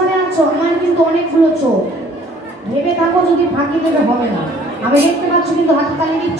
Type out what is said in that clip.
পিছনে আছো, আমার কিন্তু অনেকগুলো চোখ, ভেবে থাকো যদি ফাঁকি দেবে হবে না। আমি দেখতে পাচ্ছি কিন্তু হাততালি দিচ্ছ।